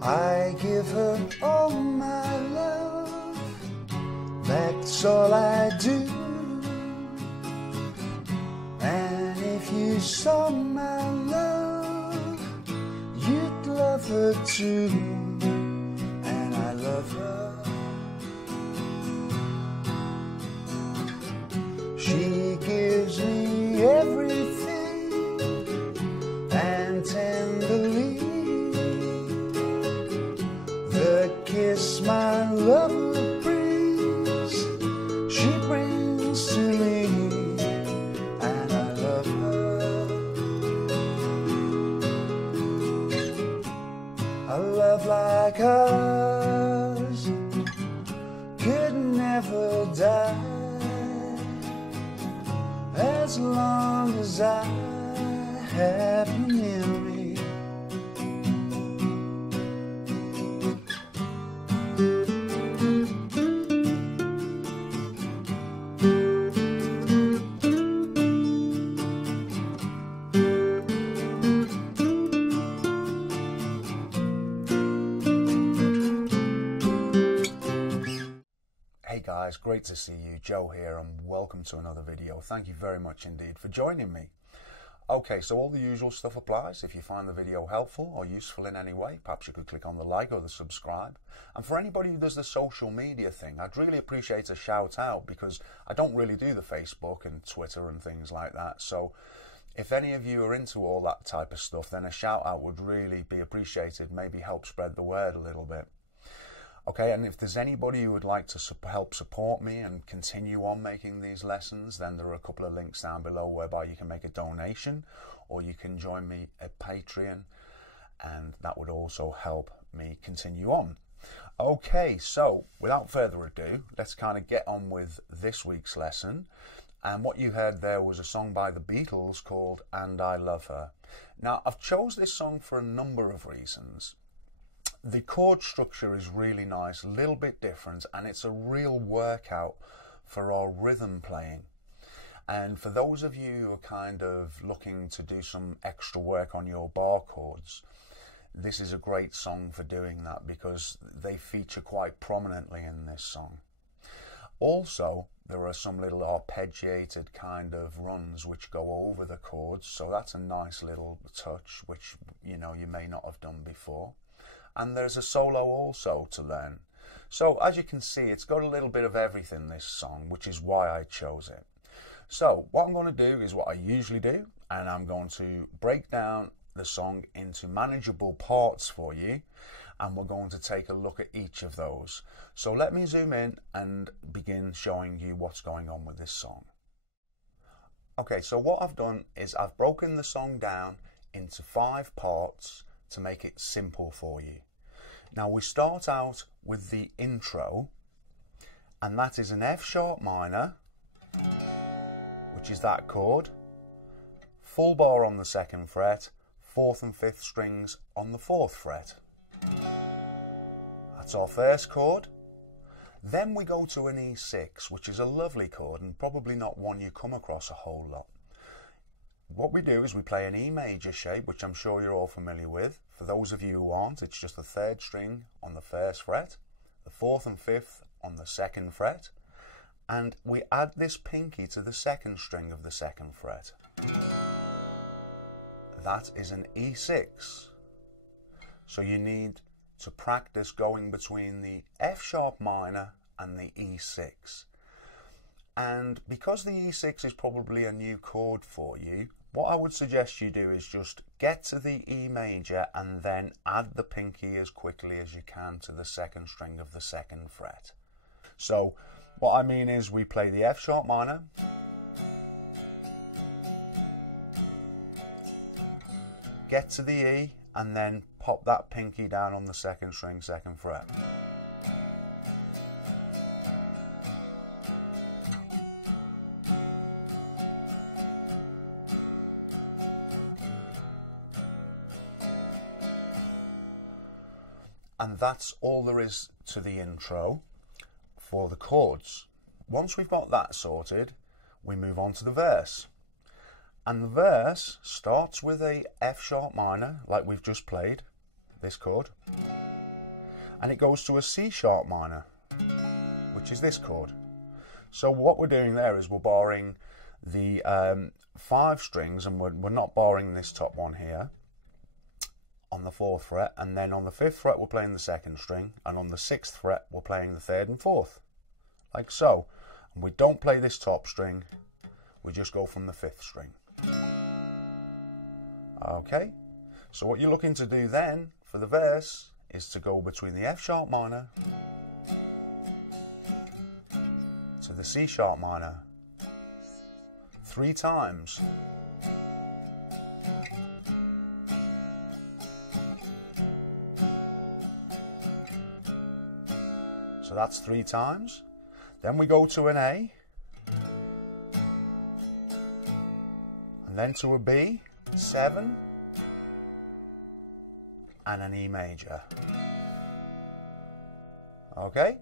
I give her all my love, that's all I do. And if you saw my love, you'd love her too. And I love her. She gives me everything, and tenderly the kiss my lover brings, she brings to me, and I love her. A love like ours could never die, as long as I have you near me. Hey guys, great to see you. Joe here and welcome to another video. Thank you very much indeed for joining me. Okay, so all the usual stuff applies. If you find the video helpful or useful in any way, perhaps you could click on the like or the subscribe. And for anybody who does the social media thing, I'd really appreciate a shout out, because I don't really do the Facebook and Twitter and things like that. So if any of you are into all that type of stuff, then a shout out would really be appreciated. Maybe help spread the word a little bit. Okay, and if there's anybody who would like to help support me and continue on making these lessons, then there are a couple of links down below whereby you can make a donation, or you can join me at Patreon, and that would also help me continue on. Okay, so without further ado, let's kind of get on with this week's lesson. And what you heard there was a song by the Beatles called And I Love Her. Now, I've chose this song for a number of reasons. The chord structure is really nice, a little bit different, and it's a real workout for our rhythm playing. And for those of you who are kind of looking to do some extra work on your bar chords, this is a great song for doing that, because they feature quite prominently in this song. Also, there are some little arpeggiated kind of runs which go over the chords, so that's a nice little touch which you may not have done before. And there's a solo also to learn. So as you can see, it's got a little bit of everything, this song, which is why I chose it. So what I'm going to do is what I usually do, and I'm going to break down the song into manageable parts for you, and we're going to take a look at each of those. So let me zoom in and begin showing you what's going on with this song. Okay, so what I've done is I've broken the song down into 5 parts to make it simple for you. Now we start out with the intro, and that is an F sharp minor, which is that chord, full bar on the 2nd fret, 4th and 5th strings on the 4th fret. That's our first chord. Then we go to an E6, which is a lovely chord and probably not one you come across a whole lot. What we do is we play an E major shape, which I'm sure you're all familiar with. For those of you who aren't, it's just the 3rd string on the 1st fret, the 4th and 5th on the 2nd fret, and we add this pinky to the 2nd string of the 2nd fret. That is an E6. So you need to practice going between the F sharp minor and the E6. And because the E6 is probably a new chord for you, what I would suggest you do is just get to the E major and then add the pinky as quickly as you can to the 2nd string of the 2nd fret. So what I mean is we play the F sharp minor, get to the E, and then pop that pinky down on the 2nd string, 2nd fret. And that's all there is to the intro for the chords. Once we've got that sorted, we move on to the verse. And the verse starts with a F sharp minor, like we've just played, this chord, and it goes to a C sharp minor, which is this chord. So what we're doing there is we're borrowing the 5 strings, and we're not borrowing this top one here on the 4th fret, and then on the 5th fret we're playing the 2nd string, and on the 6th fret we're playing the 3rd and 4th, like so. And we don't play this top string, we just go from the 5th string. Okay, so what you're looking to do then for the verse is to go between the F sharp minor to the C sharp minor 3 times. So that's 3 times. Then we go to an A, and then to a B, 7, and an E major. Okay,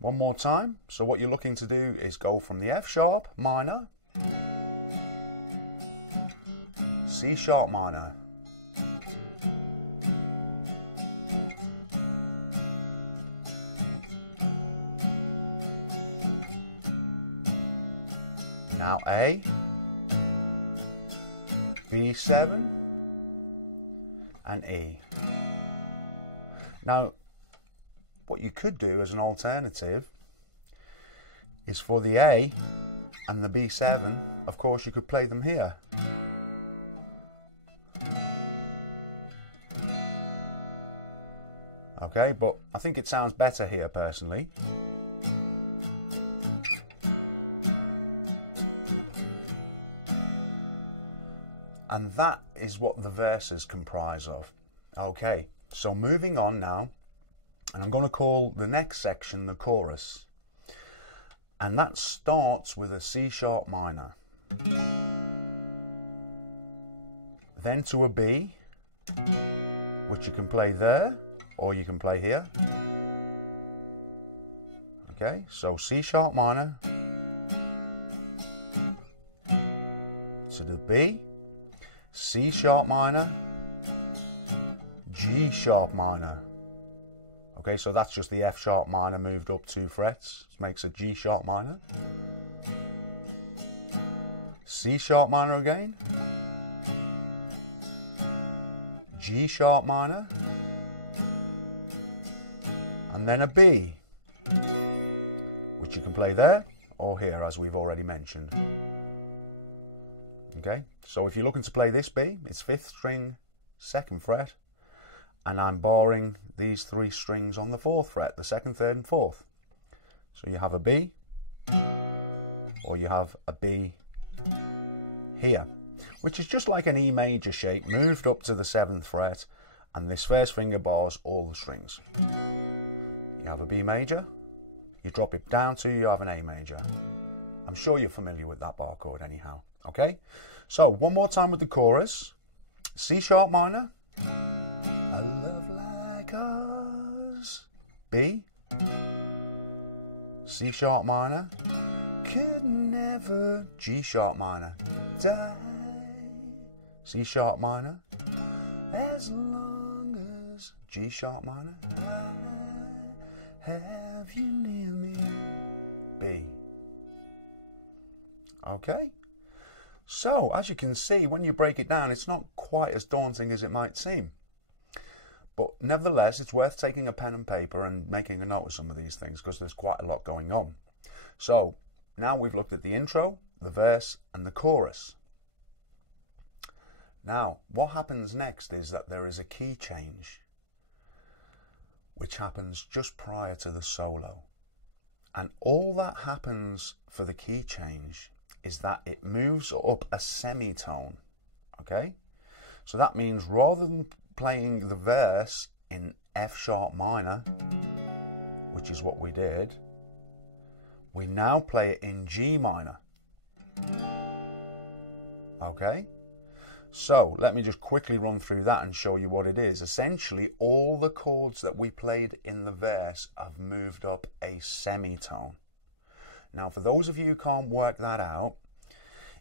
one more time. So what you're looking to do is go from the F sharp minor, C sharp minor, now A, B7, and E. Now, what you could do as an alternative is for the A and the B7, of course you could play them here. Okay, but I think it sounds better here personally. And that is what the verses comprise of. Okay, so moving on now, and I'm going to call the next section the chorus. And that starts with a C sharp minor, then to a B, which you can play there or you can play here. Okay, so C sharp minor to the B, C sharp minor, G sharp minor. Okay, so that's just the F sharp minor moved up 2 frets, which makes a G sharp minor. C sharp minor again, G sharp minor, and then a B, which you can play there or here, as we've already mentioned. Okay, so if you're looking to play this B, it's 5th string, 2nd fret, and I'm borrowing these 3 strings on the 4th fret, the 2nd, 3rd, and 4th. So you have a B, or you have a B here, which is just like an E major shape moved up to the 7th fret, and this first finger bars all the strings. You have a B major, you drop it down to you have an A major. I'm sure you're familiar with that bar chord anyhow. Okay, so one more time with the chorus. C sharp minor, a love like ours, B, C sharp minor, could never, G sharp minor, die, C sharp minor, as long as, G sharp minor, I have you near me, B. Okay, so as you can see, when you break it down, it's not quite as daunting as it might seem. But nevertheless, it's worth taking a pen and paper and making a note of some of these things, because there's quite a lot going on. So now we've looked at the intro, the verse, and the chorus. Now, what happens next is that there is a key change, which happens just prior to the solo. And all that happens for the key change is that it moves up a semitone. Okay? So that means rather than playing the verse in F sharp minor, which is what we did, we now play it in G minor. Okay? So let me just quickly run through that and show you what it is. Essentially, all the chords that we played in the verse have moved up a semitone. Now, for those of you who can't work that out,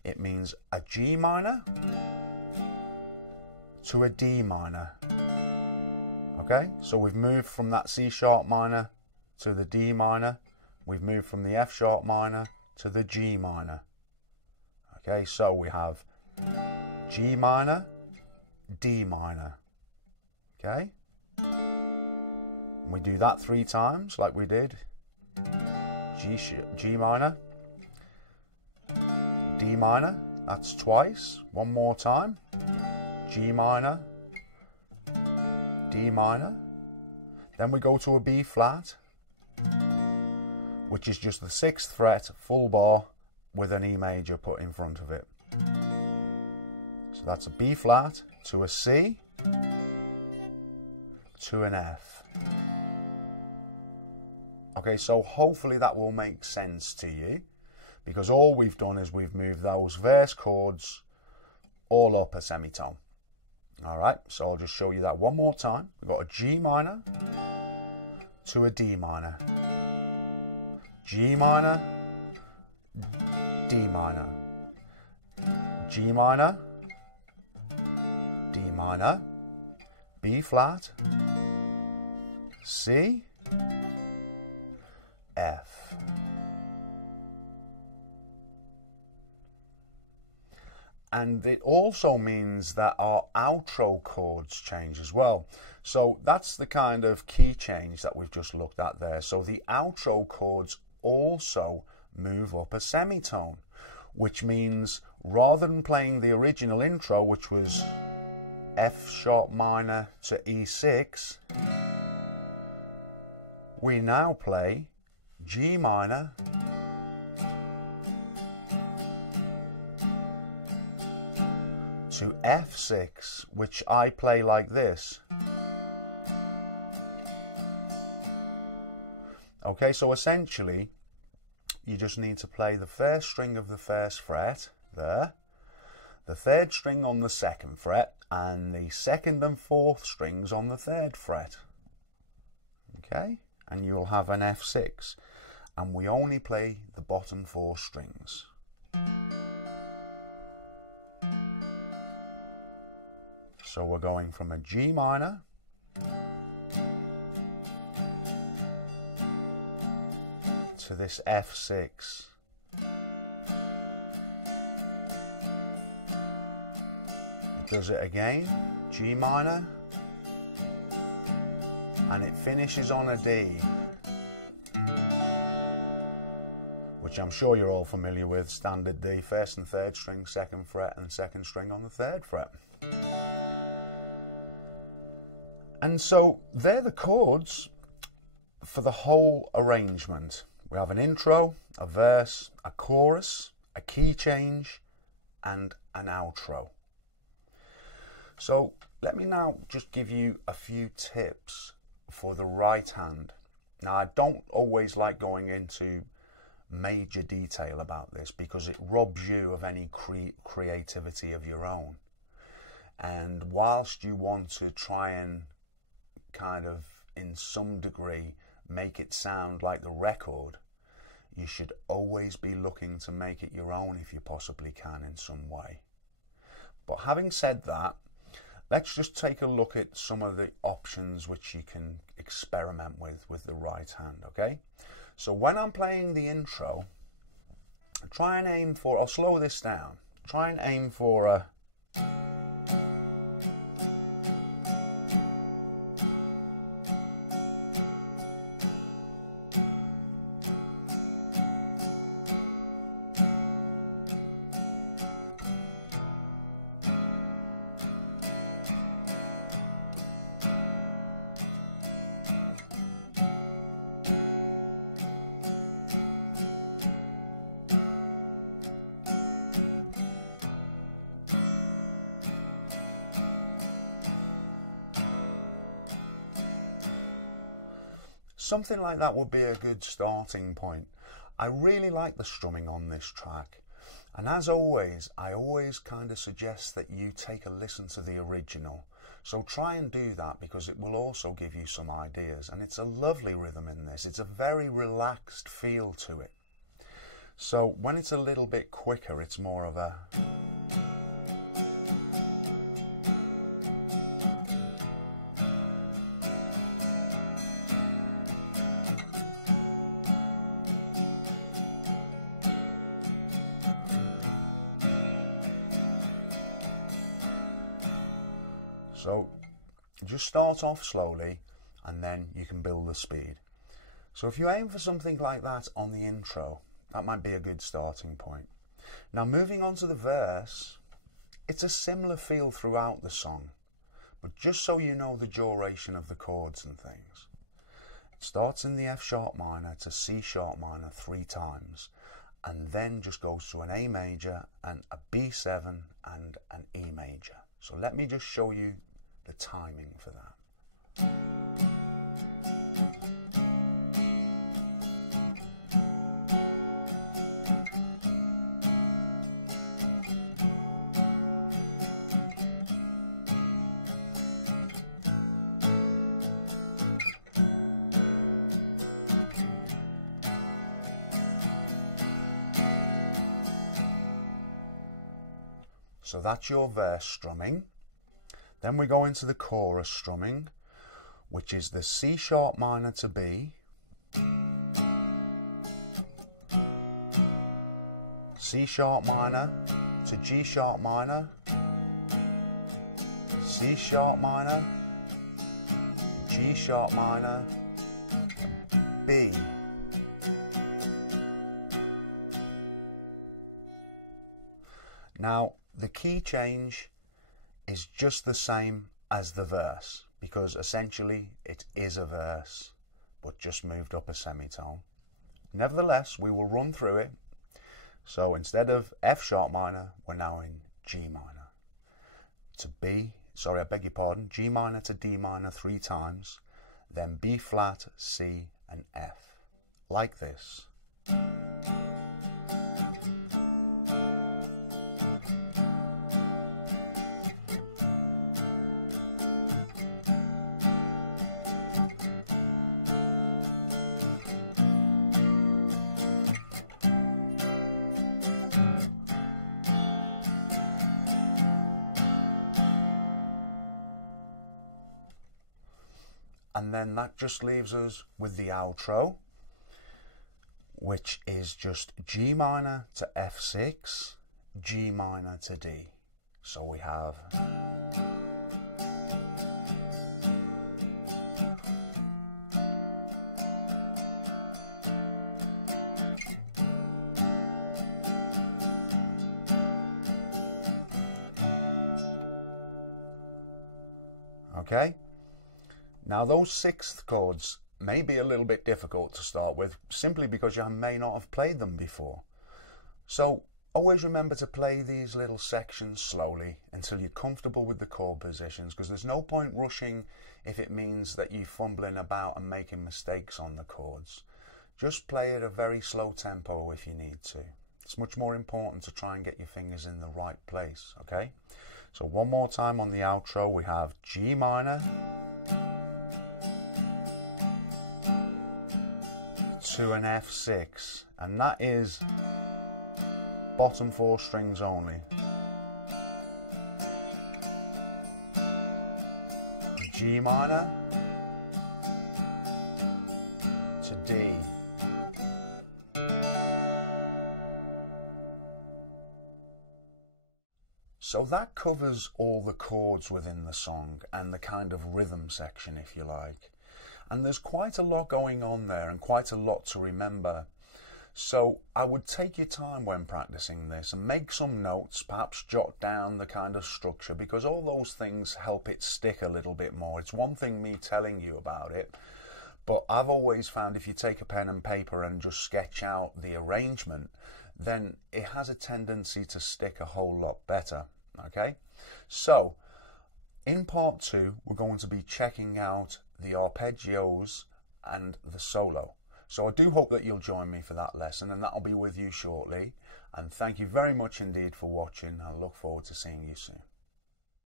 it means a G minor to a D minor Okay, so we've moved from that C sharp minor to the D minor. We've moved from the F sharp minor to the G minor. Okay, so we have G minor, D minor. Okay, and we do that 3 times like we did. G minor, D minor, that's twice. One more time. G minor, D minor. Then we go to a B flat, which is just the 6th fret full bar with an E major put in front of it. So that's a B flat to a C to an F. Okay, so hopefully that will make sense to you, because all we've done is we've moved those verse chords all up a semitone. All right, so I'll just show you that one more time. We've got a G minor to a D minor, G minor, D minor, G minor, D minor, B flat, C, F. And it also means that our outro chords change as well. So that's the kind of key change that we've just looked at there. So the outro chords also move up a semitone, which means rather than playing the original intro, which was F sharp minor to E6, we now play G minor to F6, which I play like this. Okay, so essentially you just need to play the 1st string of the 1st fret there, the 3rd string on the 2nd fret, and the 2nd and 4th strings on the 3rd fret. Okay, and you'll have an F6, and we only play the bottom 4 strings. So we're going from a G minor to this F6. It does it again, G minor, and it finishes on a D, which I'm sure you're all familiar with, standard D, 1st and 3rd string, 2nd fret, and 2nd string on the 3rd fret. And so they're the chords for the whole arrangement. We have an intro, a verse, a chorus, a key change, and an outro. So let me now just give you a few tips for the right hand. Now, I don't always like going into major detail about this because it robs you of any creativity of your own. And whilst you want to try and kind of, in some degree, make it sound like the record, you should always be looking to make it your own if you possibly can in some way. But having said that, let's just take a look at some of the options which you can experiment with the right hand, okay? So when I'm playing the intro, try and aim for, I'll slow this down, try and aim for a something like that would be a good starting point. I really like the strumming on this track, and as always, I always kind of suggest that you take a listen to the original. So try and do that because it will also give you some ideas, and it's a lovely rhythm in this. It's a very relaxed feel to it. So when it's a little bit quicker, it's more of a So just start off slowly and then you can build the speed. So if you aim for something like that on the intro, that might be a good starting point. Now moving on to the verse, it's a similar feel throughout the song, but just so you know the duration of the chords and things. It starts in the F sharp minor to C sharp minor 3 times, and then just goes to an A major and a B7 and an E major. So let me just show you the timing for that. So that's your verse strumming. Then we go into the chorus strumming, which is the C sharp minor to B, C sharp minor to G sharp minor, C sharp minor, G sharp minor, B. Now, the key change is just the same as the verse, because essentially it is a verse, but just moved up a semitone. Nevertheless, we will run through it. So instead of F sharp minor, we're now in G minor. To B, sorry, I beg your pardon, G minor to D minor 3 times, then B flat, C, and F, like this. And then that just leaves us with the outro, which is just G minor to F6, G minor to D. So we have okay. Now those 6th chords may be a little bit difficult to start with, simply because you may not have played them before. So always remember to play these little sections slowly until you're comfortable with the chord positions, because there's no point rushing if it means that you're fumbling about and making mistakes on the chords. Just play at a very slow tempo if you need to. It's much more important to try and get your fingers in the right place, okay? So one more time on the outro, we have G minor to an F6, and that is bottom 4 strings only. G minor to D. So that covers all the chords within the song and the kind of rhythm section, if you like. And there's quite a lot going on there and quite a lot to remember. So I would take your time when practicing this and make some notes, perhaps jot down the kind of structure, because all those things help it stick a little bit more. It's one thing me telling you about it, but I've always found if you take a pen and paper and just sketch out the arrangement, then it has a tendency to stick a whole lot better. Okay, so in part 2 we're going to be checking out the arpeggios and the solo. So I do hope that you'll join me for that lesson, and that'll be with you shortly. And thank you very much indeed for watching. I look forward to seeing you soon.